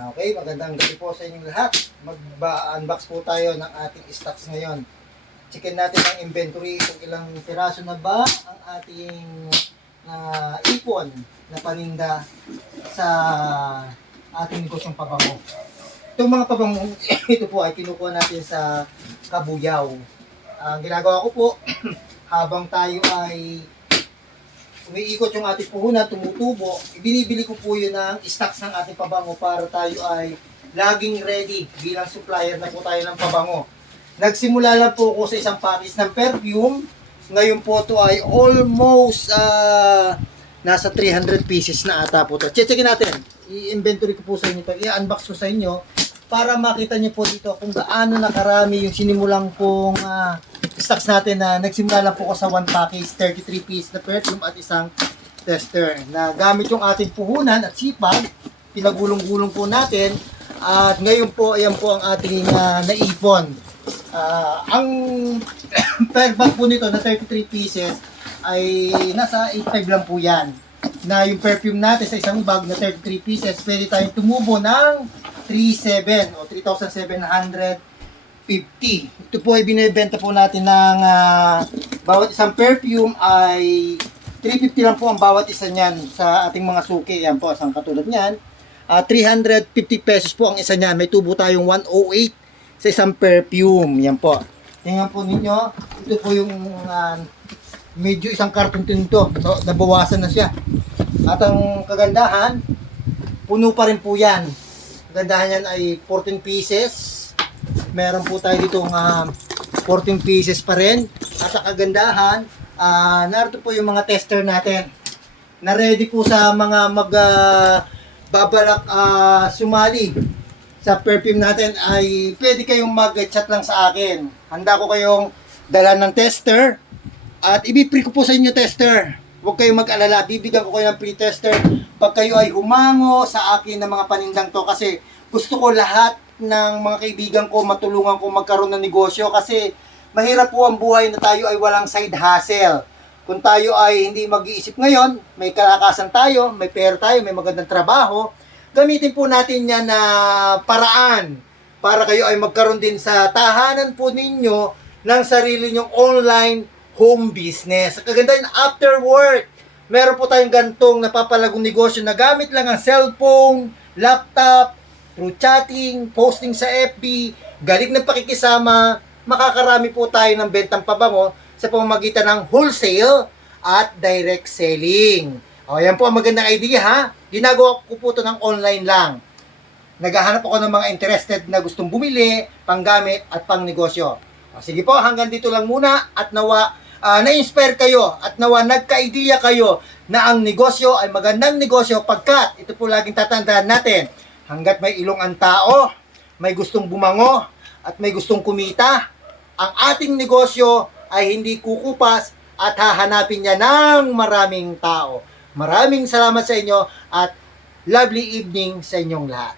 Okay, magandang gabi po sa inyong lahat. Mag-unbox po tayo ng ating stocks ngayon. Checkin natin ang inventory kung ilang piraso na ba ang ating ipon na paninda sa ating negosyong pabango. Itong mga pabango, ito po ay kinukuha natin sa Kabuyaw. Ang ginagawa ko po, habang tayo ay umiikot yung ating puhunan, tumutubo, ibinibili ko po yun ng stocks ng ating pabango para tayo ay laging ready bilang supplier na po tayo ng pabango. Nagsimula lang po ako sa isang package ng perfume. Ngayon po ito ay almost nasa 300 pieces na ata po ito. Checkin natin. I-inventory ko po sa inyo ito. I-unbox ko sa inyo para makita niyo po dito kung gaano na karami yung sinimulang pong stocks natin na nagsimula lang po ko sa one package, 33 pieces na perfume at isang tester na gamit yung ating puhunan at sipag, pinagulong-gulong po natin at ngayon po, ayan po ang ating naipon. Ang per bag po nito na 33 pieces ay nasa 8.5 lang po yan. Na yung perfume natin sa isang bag na 33 pieces, pwede tayong tumubo ng 3,700 o 3,750. Ito po ay binibenta po natin ng bawat isang perfume ay 350 lang po ang bawat isa niyan sa ating mga suki. Yan po, isang katulad niyan. 350 pesos po ang isa niyan. May tubo tayong 108 sa isang perfume. Yan po. Tingnan po ninyo. Ito po yung medyo isang karton nito. So, nabawasan na siya. At ang kagandahan, puno pa rin po yan. Kagandahan yan ay 14 pieces. Meron po tayo dito 14 pieces pa rin. At ang kagandahan, narito po yung mga tester natin. Na ready po sa mga babalak sumali sa perfume natin ay pwede kayong mag-chat lang sa akin. Handa ko kayong dala ng tester at ibibigay ko po sa inyo tester. Huwag kayong mag-alala, bibigyan ko kayo ng free tester pag kayo ay humango sa akin ng mga panindang to kasi gusto ko lahat ng mga kaibigan ko matulungan ko magkaroon ng negosyo kasi mahirap po ang buhay na tayo ay walang side hustle. Kung tayo ay hindi mag-iisip ngayon, may kalakasan tayo, may pera tayo, may magandang trabaho, gamitin po natin yan na paraan para kayo ay magkaroon din sa tahanan po ninyo ng sarili nyong online home business. Kaganda yun, after work, meron po tayong gantong napapalagong negosyo na gamit lang ang cellphone, laptop, through chatting, posting sa FB, galing ng pakikisama, makakarami po tayo ng bentang pabango sa pamamagitan ng wholesale at direct selling. O, yan po ang magandang idea ha. Ginagawa ko po ito ng online lang. Naghahanap ako ng mga interested na gustong bumili, panggamit at pangnegosyo. O, sige po, hanggang dito lang muna at nawa na-inspire kayo at nawa nagka-idea kayo na ang negosyo ay magandang negosyo pagkat ito po laging tatandaan natin. Hanggat may ilong ang tao, may gustong bumango, at may gustong kumita, ang ating negosyo ay hindi kukupas at hahanapin niya ng maraming tao. Maraming salamat sa inyo at lovely evening sa inyong lahat.